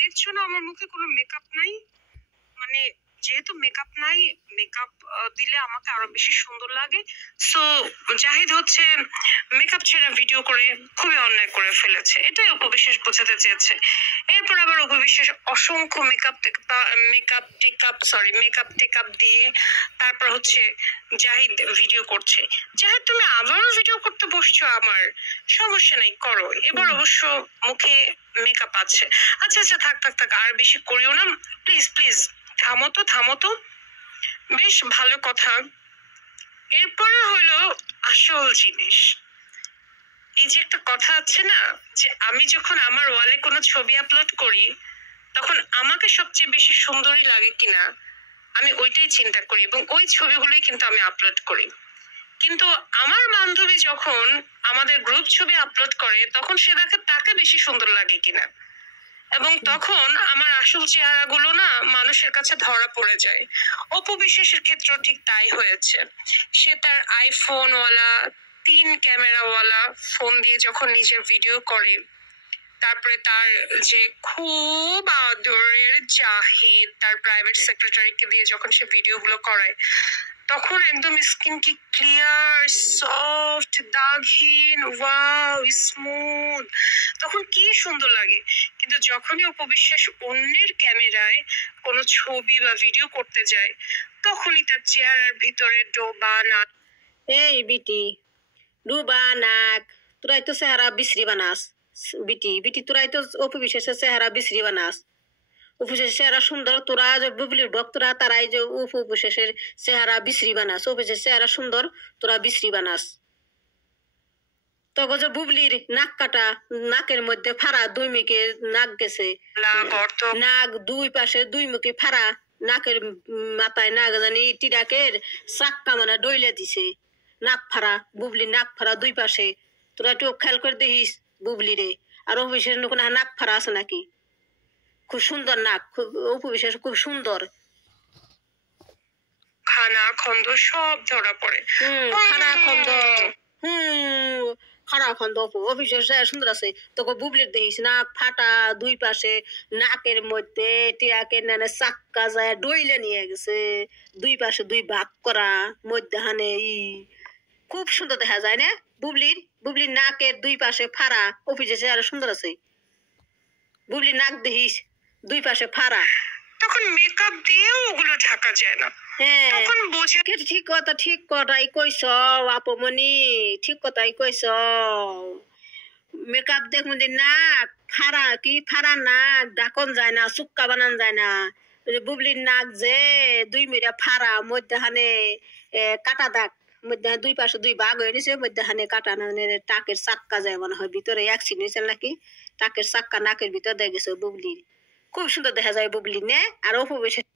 দেখছো না আমার মুখে কোনো মেকআপ নাই, মানে যেহেতু মেকআপ নাই, মেকআপ দিলে আমাকে আরো বেশি সুন্দর লাগে। সো জাহিদ হচ্ছে মেকআপ ছেড়ে ভিডিও করে খুবই অন্যায় করে ফেলেছে, এটাই অপবিশ্বাস বোঝাতে চেয়েছে। এরপর আবার অপবিশ্বাস অসংখ্য মেকআপ টেকআপ দিয়ে তারপর হচ্ছে জাহিদ ভিডিও করছে। জাহিদ তুমি আবারও ভিডিও করতে বসছো, আমার সমস্যা নাই, করো। এবার অবশ্য মুখে মেকআপ আছে। আচ্ছা আচ্ছা, থাক থাক থাক, আর বেশি করিও না, প্লিজ প্লিজ, থামো তো থামো তো। বেশ ভালো কথা। এরপরে হলো আসল জিনিস। এই যে একটা কথা আছে না, যে আমি যখন আমার ওয়ালে কোনো ছবি আপলোড করি তখন আমাকে সবচেয়ে বেশি সুন্দরী লাগে কিনা আমি ওইটাই চিন্তা করি, এবং ওই ছবিগুলোই কিন্তু আমি আপলোড করি। কিন্তু আমার বান্ধবী যখন আমাদের গ্রুপ ছবি আপলোড করে তখন সে দেখে তাকে বেশি সুন্দর লাগে কিনা, এবং তখন আমার আসল চেহারাগুলো না মানুষের কাছে ধরা পড়ে যায়। অপবিশ্বাসের ক্ষেত্রেও ঠিক তাই হয়েছে। সে তার আইফোনওয়ালা 3 ক্যামেরাওয়ালা ফোন দিয়ে যখন নিজের ভিডিও করে, তারপরে তার যে খুব আদরের জাহিদ তার প্রাইভেট সেক্রেটারিকে দিয়ে যখন সে ভিডিওগুলো করায়, তখন একদম স্কিন কি ক্লিয়ার, সফট, দাগহীন, ওয়াও স্মুথ, তখন কি সুন্দর লাগে। কিন্তু যখনই অপবিশ্বাস অন্যের ক্যামেরায় কোনো ছবি বা ভিডিও করতে যায় তখনই তার চেহারার ভিতরে ডোবা নাক। এই বিটি, ডুবা নাক, তোরাই তো চেহারা বিশ্রী বানাস। বিটি বিটি, তোরাই তো অপবিশ্বাসের চেহারা বিশ্রী বানাস। উপবিশ্বাসের চেহারা সুন্দর, তোরা যে বুবলির ভক্তরা তারাই যে উপবিশ্বাসের চেহারা বিশ্রী বানাস। অপবিশ্বাসের চেহারা সুন্দর, তোরা বিশ্রী বানাস। তখন যে বুবলির নাক কাটা, নাকের মধ্যে ফাড়া, 2 মুখে নাক গেছে, নাক 2 পাশে 2 মুখে ফাড়া, নাকের মাথায় নাক জানি টিডাকের চাক্কা মানে ডইলে দিছে, নাক ফাড়া, বুবলির নাক ফাড়া 2 পাশে। তোরা একটু খেয়াল করে দেখিস বুবলিরে। আর অপবিশ্বাসের কোনো নাক ফাড়া আছে নাকি? খুব সুন্দর নাক, খুব অপবিশ্বাস খুব সুন্দর। খানা খন্দ সব ধরা পড়ে। খানা খন্দ, খানা খন্দ অফিসের সুন্দর আছে। তোকে বুবলির দেখিস নাক ফাটা, 2 পাশে নাকের মধ্যে টিয়াকে নানে চাক্কা যায় ডইলে নিয়ে গেছে, 2 পাশে 2 ভাগ করা, মধ্যে হানে খুব সুন্দর দেখা যায় না বুবলির নাকের 2 পাশে ফাড়া। অফিসে আরো সুন্দর আছে। বুবলির নাক দেখিস 2 পাশে ফাড়া, তখন মেকআপ দিয়েও ওগুলো ঢাকা যায় না। তখন বোঝা। ঠিক কথা, ঠিক কথাই কইছ আপমনি, ঠিক কথাই কইছ। মেকআপ দেখুন নাক ফাড়া, কি ফাড়া নাক ডাকন যায় না, চুক্কা বানান যায় না। বুবলির নাক যে 2 মিরা ফাড়া, মধ্যখানে কাটা দাগ, মধ্যে 2 পাশে 2 ভাগ হয়ে নিছে, মধ্যখানে কাটা টাকের চাক্কা যায় মনে হয়, ভিতরে অ্যাক্সিডেন্ট নাকি, টাকের চাক্কা নাকের ভিতর দিয়ে গেছে বুবলির। খুব সুন্দর দেখা যায় বুবলির নে। আর অপবিশ্বাস